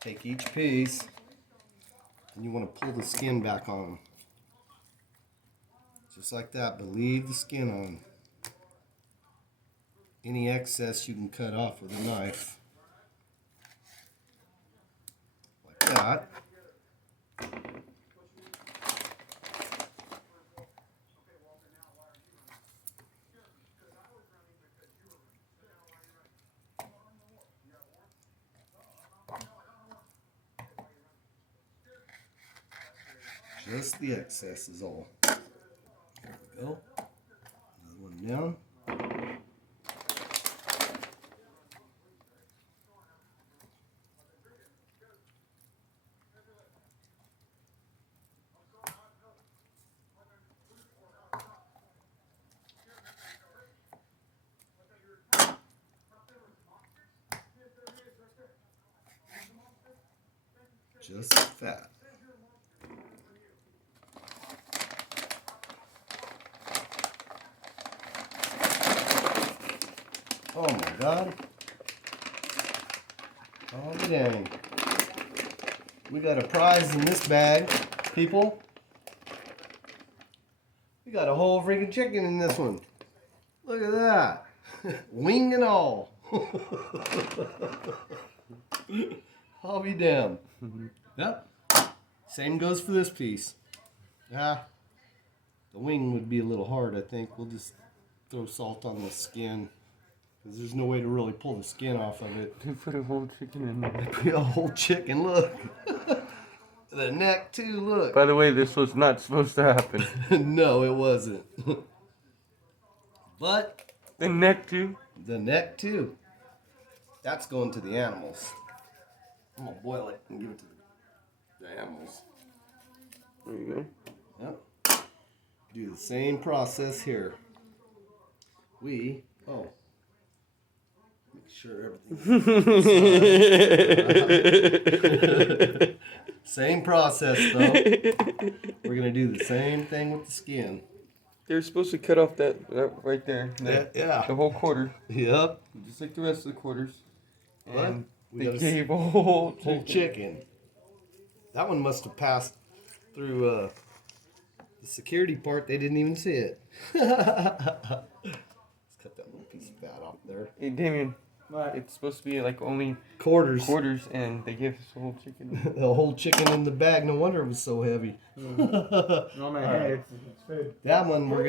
Take each piece and you want to pull the skin back on. Just like that, but leave the skin on. Any excess you can cut off with a knife. Like that. Just the excess is all. There we go. Another one down. Just fat. Oh my God. Oh dang. We got a prize in this bag, people. We got a whole freaking chicken in this one. Look at that. Wing and all. I'll be damned. Yep. Same goes for this piece. The wing would be a little hard, I think. We'll just throw salt on the skin. Because there's no way to really pull the skin off of it. They put a whole chicken in there. They put a whole chicken, look. The neck too, look. By the way, this was not supposed to happen. No, it wasn't. But The neck too? the neck too. That's going to the animals. I'm going to boil it and give it to the animals. There you go. Yep. Do the same process here. Make sure everything. Same process though. We're gonna do the same thing with the skin. They're supposed to cut off that right there. Yeah. The whole quarter. Yep. Just like the rest of the quarters. And We they got gave a whole chicken. That one must have passed through the security part. They didn't even see it. Let's cut that little piece of fat off there. Hey, Damien. It's supposed to be like only Quarters, and they gave us a whole chicken. the whole chicken in the bag. No wonder it was so heavy. On my head, it's food. That one we're gonna